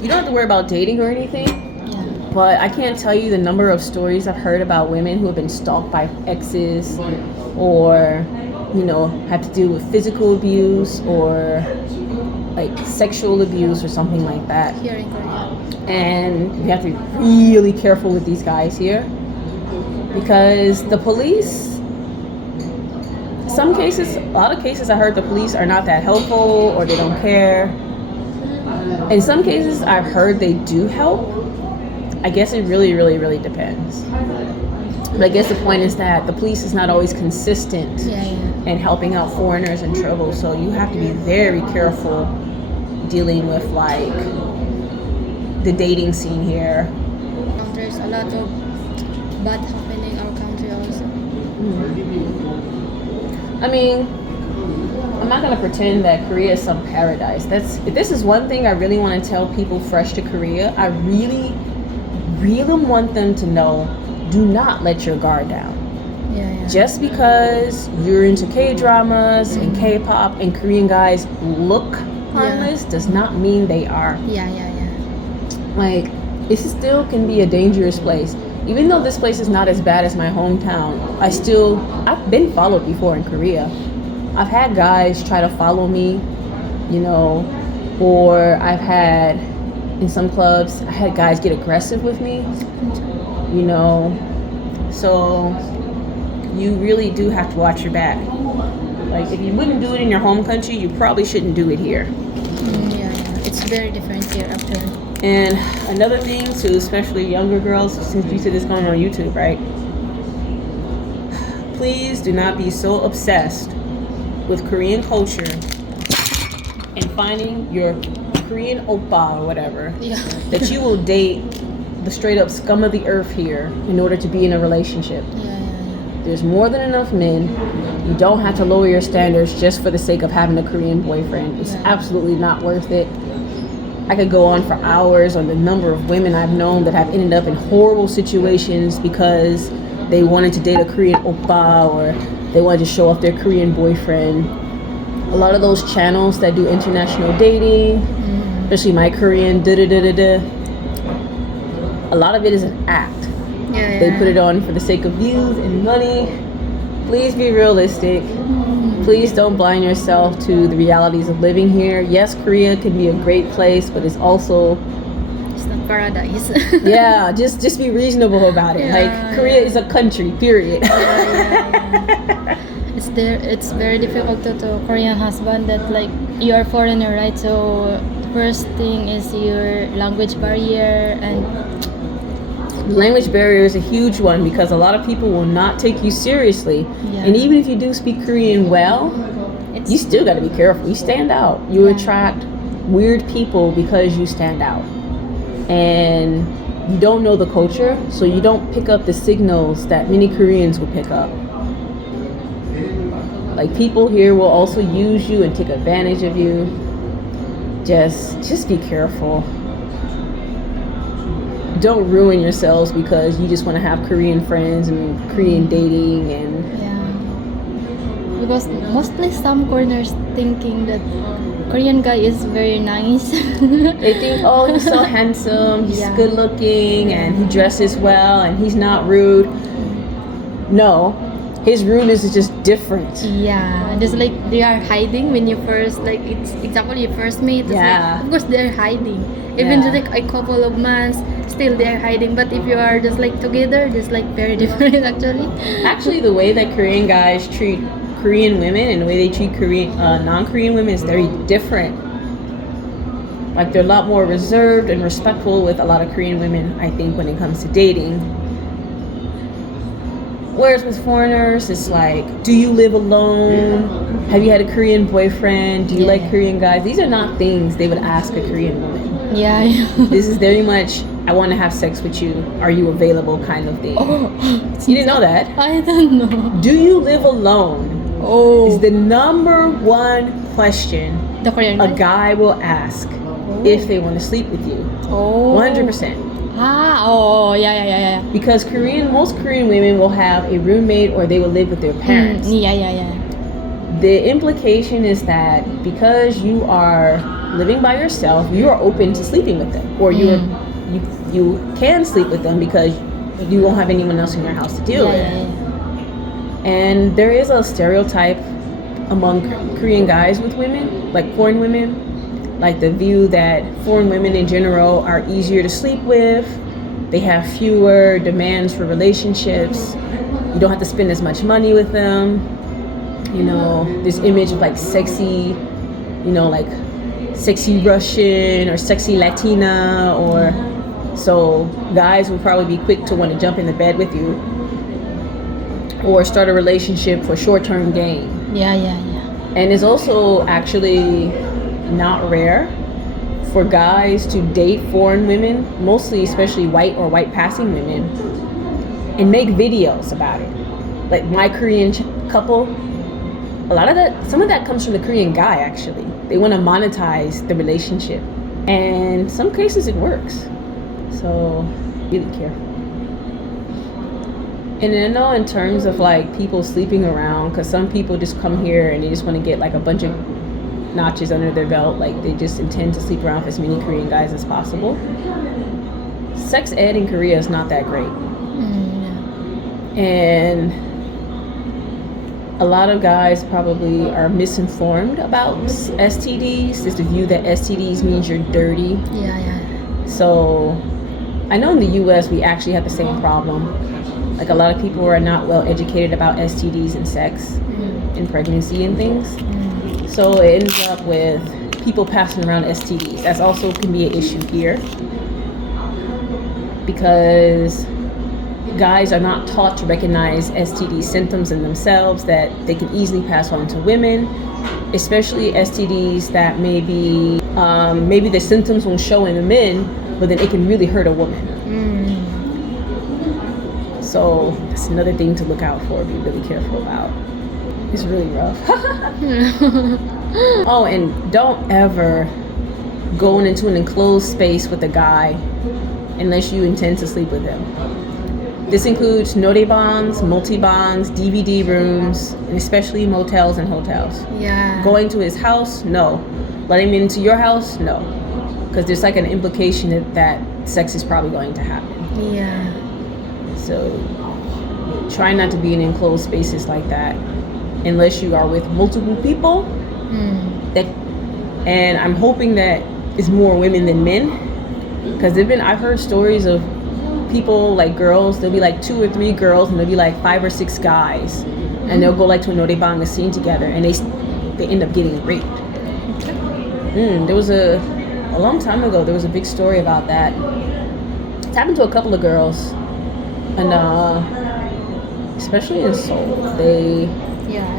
You don't have to worry about dating or anything. Yeah. But I can't tell you the number of stories I've heard about women who have been stalked by exes, or have to deal with physical abuse or like sexual abuse or something like that. Here in Korea. And you have to be really careful with these guys here, because the police, a lot of cases I heard the police are not that helpful, or they don't care. In some cases I've heard they do help. I guess it really, really, really depends. But I guess the point is that the police is not always consistent in helping out foreigners in trouble. So you have to be very careful dealing with like the dating scene here. There's a lot of bad happening in our country also. I mean, I'm not gonna pretend that Korea is some paradise. If this is one thing I really want to tell people fresh to Korea, I really, really want them to know: do not let your guard down. Just because you're into K-dramas and K-pop and Korean guys look harmless does not mean they are. Like, it still can be a dangerous place. Even though this place is not as bad as my hometown, I've been followed before in Korea. I've had guys try to follow me, or I've had, in some clubs, I had guys get aggressive with me, so you really do have to watch your back. Like, if you wouldn't do it in your home country, you probably shouldn't do it here. It's very different here up there. And another thing too, especially younger girls, since you see this going on YouTube, right? Please do not be so obsessed with Korean culture and finding your Korean oppa or whatever that you will date the straight up scum of the earth here in order to be in a relationship. There's more than enough men. You don't have to lower your standards just for the sake of having a Korean boyfriend. It's absolutely not worth it. I could go on for hours on the number of women I've known that have ended up in horrible situations because they wanted to date a Korean oppa, or they wanted to show off their Korean boyfriend. A lot of those channels that do international dating, especially My Korean a lot of it is an act. They put it on for the sake of views and money. Please be realistic. Please don't blind yourself to the realities of living here. Yes, Korea can be a great place, but it's also... it's not paradise. just be reasonable about it. Korea is a country, period. It's very difficult to Korean husband that like you are foreigner, right? So first thing is your language barrier, and language barrier is a huge one because a lot of people will not take you seriously. And even if you do speak Korean well, you still got to be careful. You stand out. You attract weird people because you stand out. And you don't know the culture, so you don't pick up the signals that many Koreans will pick up. Like, people here will also use you and take advantage of you. Just be careful. Don't ruin yourselves because you just want to have Korean friends and Korean dating and because mostly some foreigners thinking that Korean guy is very nice. They think, oh, he's so handsome, he's good looking, and he dresses well, and he's not rude. No, his rudeness is just different. Just like they are hiding when you first, like, it's example you first meet. Like, of course they're hiding. Even just like a couple of months, still they're hiding. But if you are just like together, just like very different actually. Actually, the way that Korean guys treat Korean women and the way they treat non-Korean women is very different. Like, they're a lot more reserved and respectful with a lot of Korean women, I think, when it comes to dating. Whereas with foreigners, it's like, do you live alone? Have you had a Korean boyfriend? Do you like Korean guys? These are not things they would ask a Korean woman. This is very much, I want to have sex with you. Are you available kind of thing. You didn't know that? I don't know. Do you live alone? Is the number one question the Korean a guy will ask if they want to sleep with you. 100%. Because most Korean women will have a roommate or they will live with their parents. The implication is that because you are living by yourself, you are open to sleeping with them, or you can sleep with them because you won't have anyone else in your house to deal with. And there is a stereotype among Korean guys with women, like foreign women, like the view that foreign women in general are easier to sleep with. They have fewer demands for relationships. You don't have to spend as much money with them. You know, this image of like sexy, you know, like sexy Russian or sexy Latina, or so guys will probably be quick to want to jump in the bed with you or start a relationship for short-term gain. And it's also actually not rare for guys to date foreign women, mostly especially white or white passing women, and make videos about it. Like my Korean couple, a lot of that, some of that comes from the Korean guy actually. They want to monetize the relationship, and some cases it works. So really careful. And then I know in terms of like people sleeping around, because some people just come here and they just want to get like a bunch of notches under their belt, like they just intend to sleep around with as many Korean guys as possible. Sex ed in Korea is not that great. And a lot of guys probably are misinformed about STDs. There's the view that STDs means you're dirty. So I know in the US we actually have the same problem. Like a lot of people are not well educated about STDs and sex and pregnancy and things. So it ends up with people passing around STDs. That's also can be an issue here because guys are not taught to recognize STD symptoms in themselves that they can easily pass on to women, especially STDs that maybe the symptoms won't show in the men, but then it can really hurt a woman. So that's another thing to look out for, be really careful about. It's really rough. Oh, and don't ever go into an enclosed space with a guy unless you intend to sleep with him. This includes norebangs, multi-bangs, DVD rooms, and especially motels and hotels. Going to his house, no. Letting him into your house, no. Because there's like an implication that sex is probably going to happen. So try not to be in enclosed spaces like that unless you are with multiple people. And I'm hoping that it's more women than men, because I've heard stories of people, like girls, there'll be like 2 or 3 girls and there'll be like 5 or 6 guys, and they'll go like to a norebang, a scene together, and they end up getting raped. There was a long time ago, there was a big story about that. It's happened to a couple of girls, and especially in Seoul, they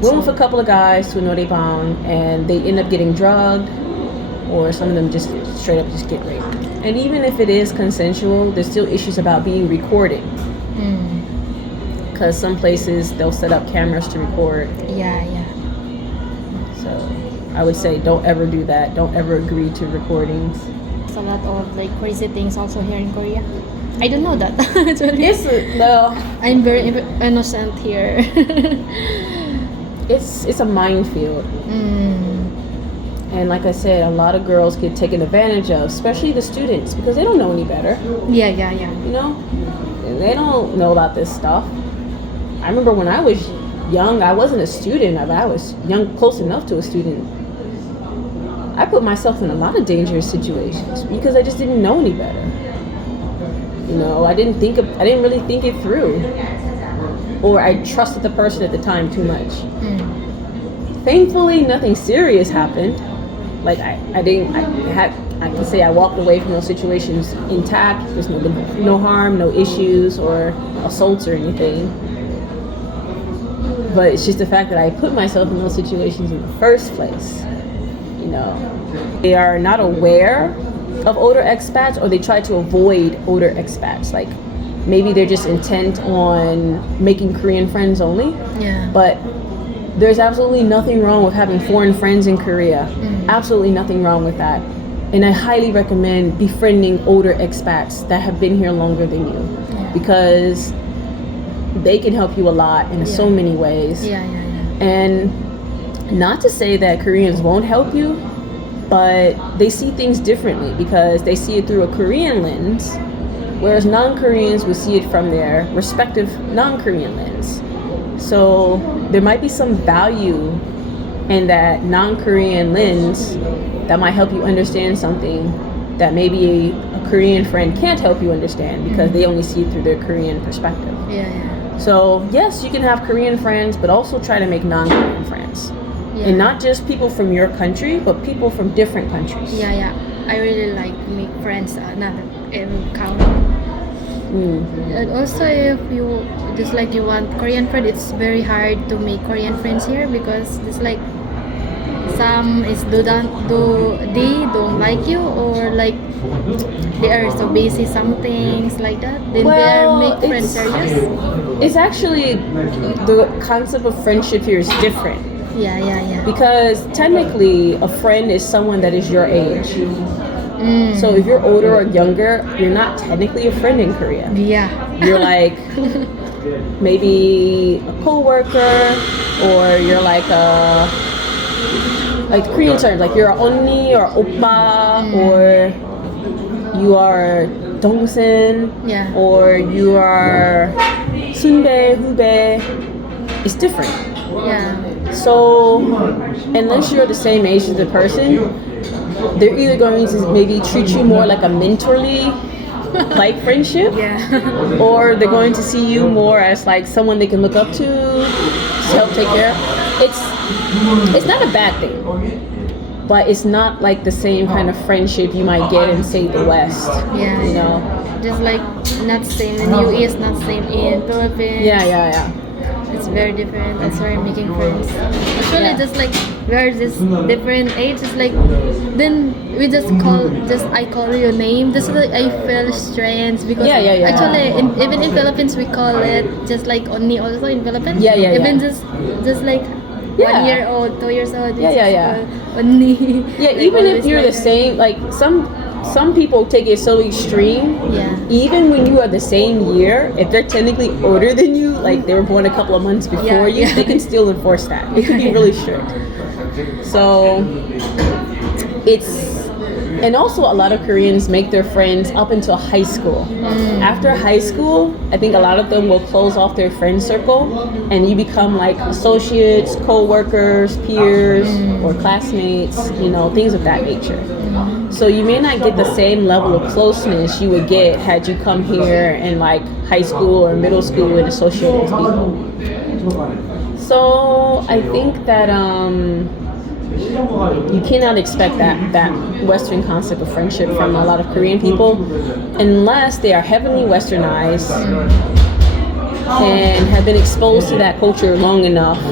went with a couple of guys to a norebang, and they end up getting drugged, or some of them just straight up just get raped. And even if it is consensual, there's still issues about being recorded. Because some places they'll set up cameras to record. So I would say don't ever do that. Don't ever agree to recordings. There's a lot of like crazy things also here in Korea. I don't know that. I'm very innocent here. It's a minefield. And like I said, a lot of girls get taken advantage of, especially the students, because they don't know any better. You know, they don't know about this stuff. I remember when I was young, I wasn't a student, but I was young, close enough to a student. I put myself in a lot of dangerous situations because I just didn't know any better. You know, I didn't really think it through, or I trusted the person at the time too much. Thankfully, nothing serious happened. Like I can say I walked away from those situations intact. There's no harm, no issues or assaults or anything. But it's just the fact that I put myself in those situations in the first place. You know, they are not aware of older expats, or they try to avoid older expats. Like maybe they're just intent on making Korean friends only. But there's absolutely nothing wrong with having foreign friends in Korea. Absolutely nothing wrong with that. And I highly recommend befriending older expats that have been here longer than you, because they can help you a lot in so many ways. And not to say that Koreans won't help you, but they see things differently because they see it through a Korean lens, whereas non-Koreans would see it from their respective non-Korean lens. So there might be some value in that non-Korean lens that might help you understand something that maybe a Korean friend can't help you understand because they only see it through their Korean perspective. Yeah. So yes, you can have Korean friends, but also try to make non-Korean friends. Yeah. And not just people from your country, but people from different countries. Yeah. I really like to make friends not in country. And also, if you just like you want Korean friend, it's very hard to make Korean friends here because it's like some is they don't like you, or like they are so busy, some things like that. Then they make friends serious. It's actually the concept of friendship here is different. Yeah. Because technically, a friend is someone that is your age. So if you're older or younger, you're not technically a friend in Korea. Yeah. You're like maybe a co-worker, or you're like Korean terms, like you're a 언니 or oppa, or you are 동생, or you are sunbae, hubei. It's different. Yeah. So unless you're the same age as the person, they're either going to maybe treat you more like a mentorly like friendship, or they're going to see you more as like someone they can look up to help take care of. It's not a bad thing, but it's not like the same kind of friendship you might get in, say, the West. You know, just like not same in US, not same in Philippines. Yeah. It's very different. That's why I'm making friends. Actually, just like we're just different ages. Like then we I call your name. Just like I feel strange because actually even in Philippines we call it just like only also in Philippines. Even just like 1 year old, 2 years old. Only. Yeah, even if you're the same, like some people take it so extreme. Even when you are the same year, if they're technically older than you, like they were born a couple of months before you, they can still enforce that. It could be really strict. So and also a lot of Koreans make their friends up until high school. After high school, I think a lot of them will close off their friend circle, and you become like associates, co-workers, peers, or classmates, things of that nature. So you may not get the same level of closeness you would get had you come here in like high school or middle school and associated with people. So I think that you cannot expect that Western concept of friendship from a lot of Korean people unless they are heavily Westernized and have been exposed to that culture long enough